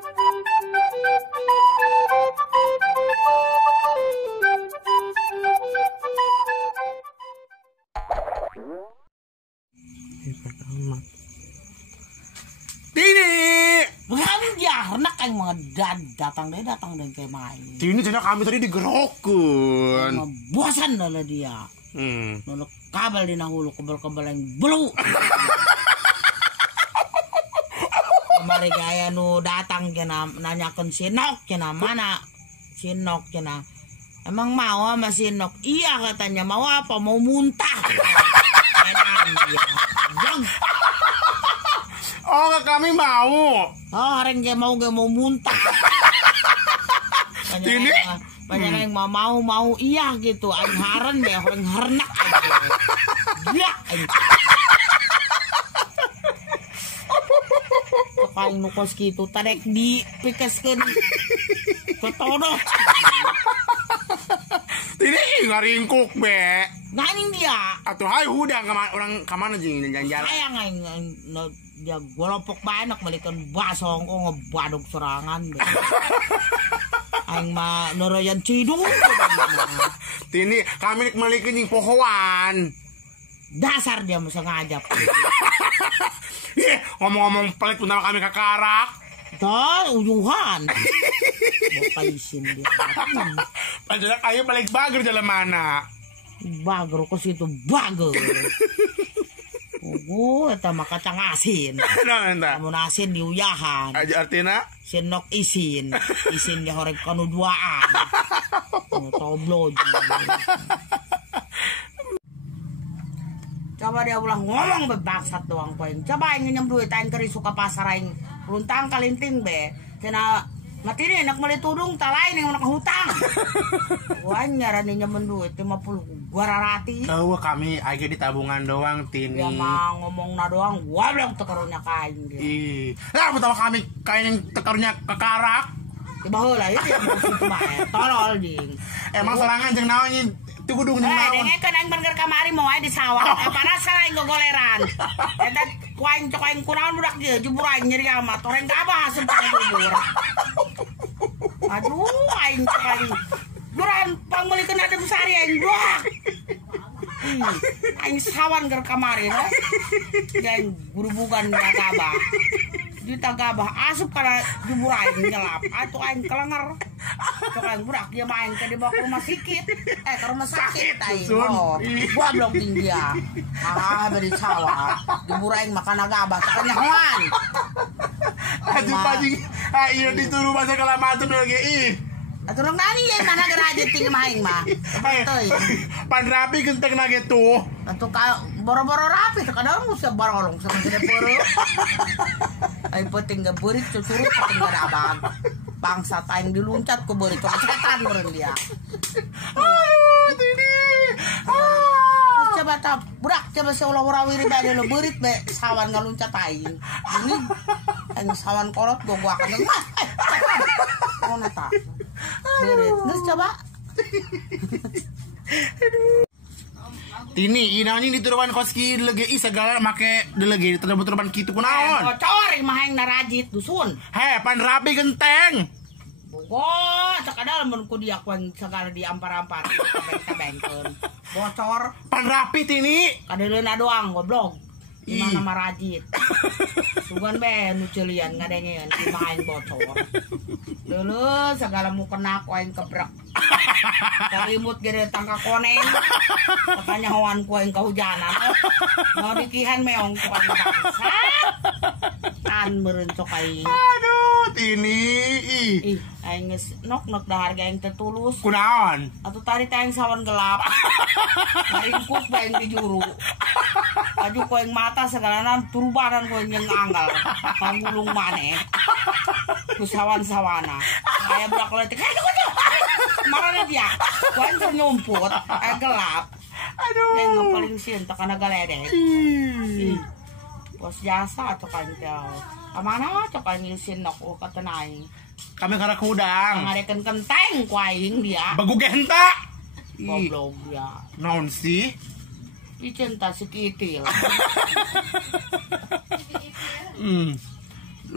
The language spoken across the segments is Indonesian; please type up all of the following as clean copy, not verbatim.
Hebat amat. Tini. Bukan dia, hendak yang mga datang deh kayak main. Tini cina kami tadi digerokun. Bosan dah dia. Nolak kabel di nahulu kabel yang belu. Kemari gaya nu datang kena nanyakan Sinok kena mana Sinok kena. Emang mau sama Sinok? Iya katanya mau apa? Mau muntah. Oh kami mau. Oh orang dia mau muntah. Tini. Banyak yang mau iya gitu. Aing haren deh orang hernak. Gila. Kain nukos gitu tarik di pikeskeun ketodo. Tini ngaringkuk be. Nganing dia. Atuh hai udah orang kamana jeung jalan-jalan. Sayang aing dia golopok banyak balikan basong kok ngebaduk serangan deh. Aing mah noroyan cidung. Tini kami malikeun jeung pohoan. Dasar dia masa ngajak. Ngomong-ngomong pelit punah kami kakarak. Tuh uyuhan. Bapak isin dia. Padahal ayo balik bager jalan mana? Bager kok situ bager. Eta mah kacang asin. Namun asin diuyahan. Artinya? Sinok isin. Isin dia horek kanu duaan. Tobloj. Coba dia ulang ngomong bebaksat doang poin. Coba aing nyem duit aing keri suka pasar aing runtang kalinting be. Cenah mati nih nak meuli tudung tak lain yang nak hutang. Wah nyarani nyemen duit 50 gua rarati. Tahu kami aja di tabungan doang Tini. Ya mah ngomongna doang gua belum tekarunya kain dia. Ih, lah pertama kami kain yang tekarunya kekarak. Tiba heula ya dia situ mah tolol ding. Emang serangan jeung naon nya teu kudung jeung naon. Dengekeun aing burger kamari mau di sawah. Panas aing gogoleran. Eta kuaing cok aing kunaon budak dieu jebur aing nyeri amat. Toreng kabah sempang jebur. Aduh aing cok aing. Buran pangmelikeun adem sari aing blok. Aing sawan ger kamari no. Aing gurubugan kabah. Juta gabah asup kana jebur aing nyelap. Atuh aing kelenger. Cok aing budak dia main ke dibawa ke rumah sakit. Ke rumah sakit aing. Oh, gua belum tinggi ya. Beri sawah. Jebur aing makan gabah sakanya hoan. Aduh pajing. Iya dituru masa kalamatun lagi ih. Atuh rong nani ya mana geraje tinggi mah aing mah. Pan rapi genteng na gitu. Atuh ka boro-boro rapi kadang musya barolong sama gede boro. Aing penting ge beurit cucurut penting gadabag. Bangsa aing diluncat ku beurit cetan meureun dia. Aduh Tini. Coba tap budak coba seolah warawiri bae lo beurit be sawan ngaluncat aing. Ini aing sawan kolot gua akan mah. Oh nata. Beurit geus coba. Tini inanya dituruan koski legi segala make delegi terbut-teruban kitu kunaon. Bocor mah yang narajit dusun. He pan rapi genteng. Bogor sakadal mun ku dia ku segala diampar-ampar kabeng-kabengkeun. Bocor Pan rapi Tini. kadeuleuna doang goblok. Imah nama rajit. Sugan be nu ceulian ngadengeun imah aing bocor. Deuleu segala mukena ku aing kebrek. Kalimut gede tangka koneng. Makanya hawan ku aing kahujanan. Mau dikihan meong ku aing bangsa. Tan meureun cok aing. Aduh Tini. Ih, aing geus nok da harga aing teh tulus. Kunaon? Atuh tadi teh aing sawan gelap. Maringkuk bae di juru. Aju ku aing mata segalanan turbanan ku aing anggal. Pangulung maneh. Ku sawan-sawana. Aya budak leutik. Marane dia. Ku aing teh nyumput, gelap. Aduh. Yang paling sieun teh kana galedek. Pos jasa cok aing teh. Kamana cok aing isin nok kata aing. Kami karak udang. Ngarekeun kenteng ku aing dia. Bagu genta. Goblok dia. Naon sih? Icinta si Kitil.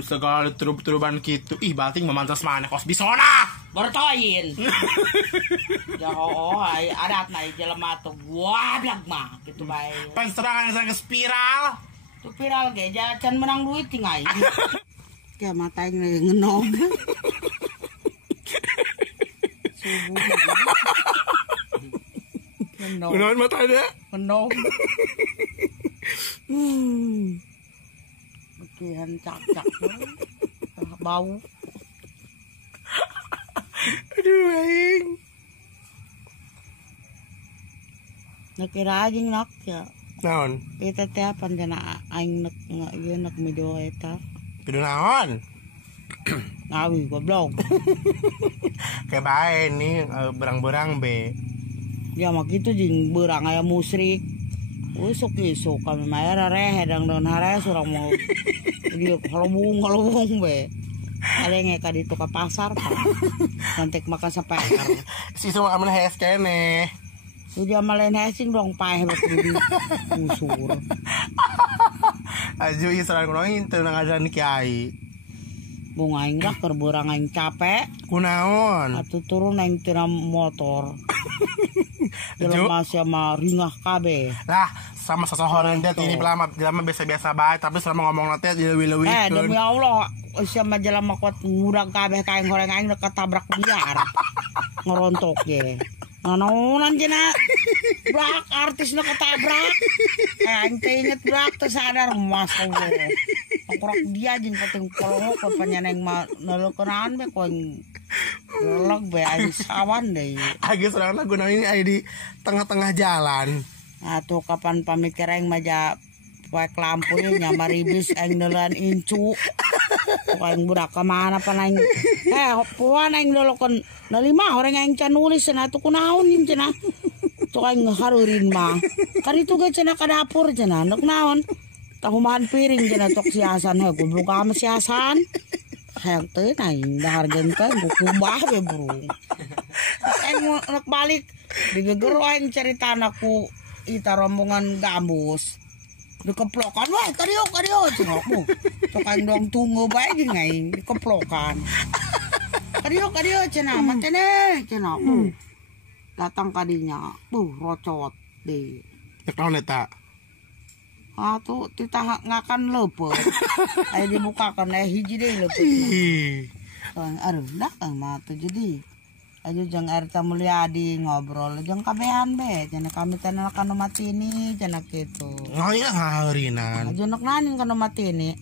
Segala turub-turuban gitu. Ih, bating memantas mana kos bisona. Bertoin. Ya ay adat na jelema tuh gua blag mah gitu bae. Penserangan yang ke spiral. Tuh viral ge can menang duit tinggal. Kayak mata yang ngenog. Subuh. Ngenog. Kenalan matanya. Ngenog. Bagian cak-cak. Bau. Aduh, aing. Nakira aja nak ya. Naon? Kita teh panjana aing nak video eta. Kudu naon? Ngawi goblok. Kayak bae nih berang-berang be. Ya mah gitu jeung beurang aya musrik. Usuk isuk kami mah rehe dang daun hare surang mau. Dia halubung be. Alenge ka ditu ka pasar ka. Nantek makan sapeker. Si semua aman hes kene. Udah malen hesing dong paeh bak di usur. Aju Israel kuno itu nang ajaran kiai. Bunga aing dah keur beurang aing capek. Kunaon? Atuh turun aing tina motor. Jelema sia mah ringah kabeh. Lah, sama sasohoreun teh ini lama biasa-biasa bae tapi selama ngomong teh dileuwih-leuwihkeun. Demi Allah, sia mah jelema kuat ngurang kabeh ka aing goreng aing ketabrak biar. Ngerontok ge. Nanonan cenah. Brak artis na ketabrak. Aing teh inget brak teu sadar mas Allah. Ngorok dia jeung kating kolong ko panyaneng mah naleukeunaan be ko lelog be aing sawan deui. Age soalna guna ini aya di tengah-tengah jalan. Atuh kapan pamikir aing maja poek lampu nyamar iblis aing neuleun incu. Aing budak ka mana pan aing. Puan aing lolokeun nalima orang aing can nulis cenah tuh kunaon ieu cenah. Tuh aing ngaharurin mah. Kan itu ge cenah ka dapur cenah. Neuk naon? Tahuman piring cenah tok siasan he goblok ama siasan. Hayang teu aing dahargeun teh kubah we burung. Aing neuk balik digeger aing caritana ku ita rombongan gambus. Dikeplokan wah kadio cenah. Tok aing dong tunggu bae jeung aing dikeplokan. Kadio cenah matene cenah. Datang kadinya. Rocot deui. Cek naon eta? Tuh titah ngakan leupeut. Aya dibukakeun hiji deui leupeut. Ih. Aduh dah mah teu jadi. Aju jeung Erta Mulyadi ngobrol jeung kabehan be cenah kami teh kana matini cenah kitu. Oh iya ngahaurinan. Aju nok naning kana matini.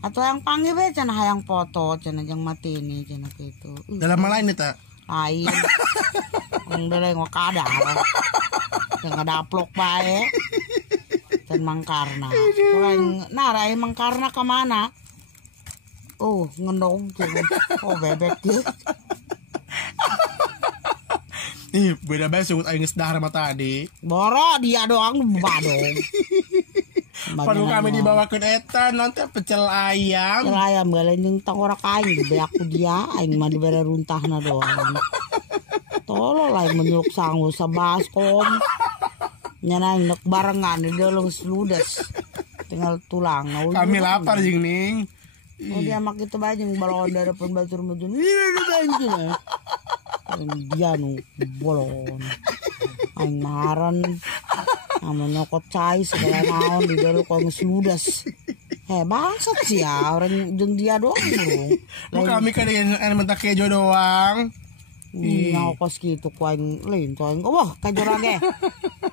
Atuh yang panggil be cenah hayang foto cenah jeung matini cenah kitu. Dalam lain eta. Lain. Ang deleng kadar. Jeung ngadaplok bae. Dan mangkarna. Orang narai mangkarna ke mana? Oh, ngendong gitu. Oh, bebek gitu. Ih, beda bae sungut aing geus dahar mah tadi. Boro dia doang badong. Panu kami dibawakeun eta nanti pecel ayam. Pecel ayam galen jeung tangkorak aing beak ku dia aing mah dibere runtahna doang. Tolol aing menyuk sangu sa baskom. Nyana nek barengan di dalam ludes tinggal tulang. Kami lapar jeung ning. Oh dia mak itu bae jeung balon darapan batur mujun. Iya dia nu bolon. Aing maran amo nyokot cai segala naon di dalam kok geus ludes. Bangsat sih ya orang jeung dia doang bro. Kami kan yang mentak kejo doang. Nyokos gitu ku aing lain tuh aing wah kajora ge.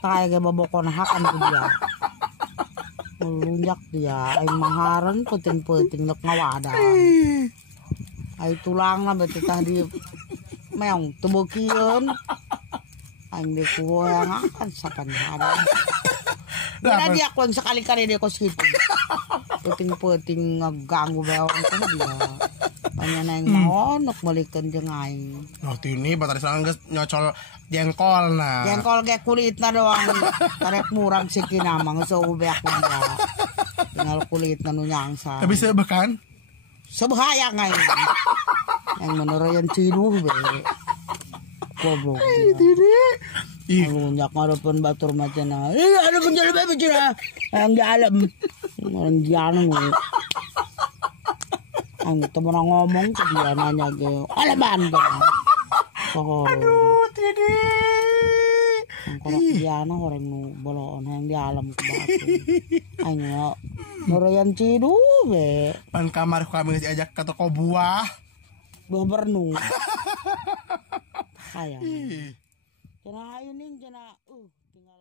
Taya ge babokon hakan ku dia. Lunjak dia aing mahareun peuting-peuting nek ngawadang. Ai tulangna beuti tah di meong teu beukieun. Aing di kuoyang akan sapan ada. Bila dia ku sekali-kali dia kos kitu. Peuting-peuting ngaganggu bae orang teh dia. Panjana yang mau nok balikeun jeung aing. Noh tini batari sareng geus nyocol jengkolna. Jengkol ge kulitna doang. Karek murang sikina mah geus ubeak dia. Tinggal kulitna nu nyangsa. Tapi seubeuh kan? Seubeuh hayang aing. Yang meneureun ciduh be. Goblok. Ih, lunjak ngarepeun batur mah cenah. Ada penjara bae cenah. Yang di alam. Orang dianu. Ang ito mo na ngomong ke dia nanya ge. Alaman ba? Aduh, Tidi. Ang korok dia na orang nu boloon yang di alam ke batu. Ayo. Nurayan cidu be. Pan kamar kami diajak ke toko buah. Buah bernu. Kayak. Cina ayo ning cina tinggal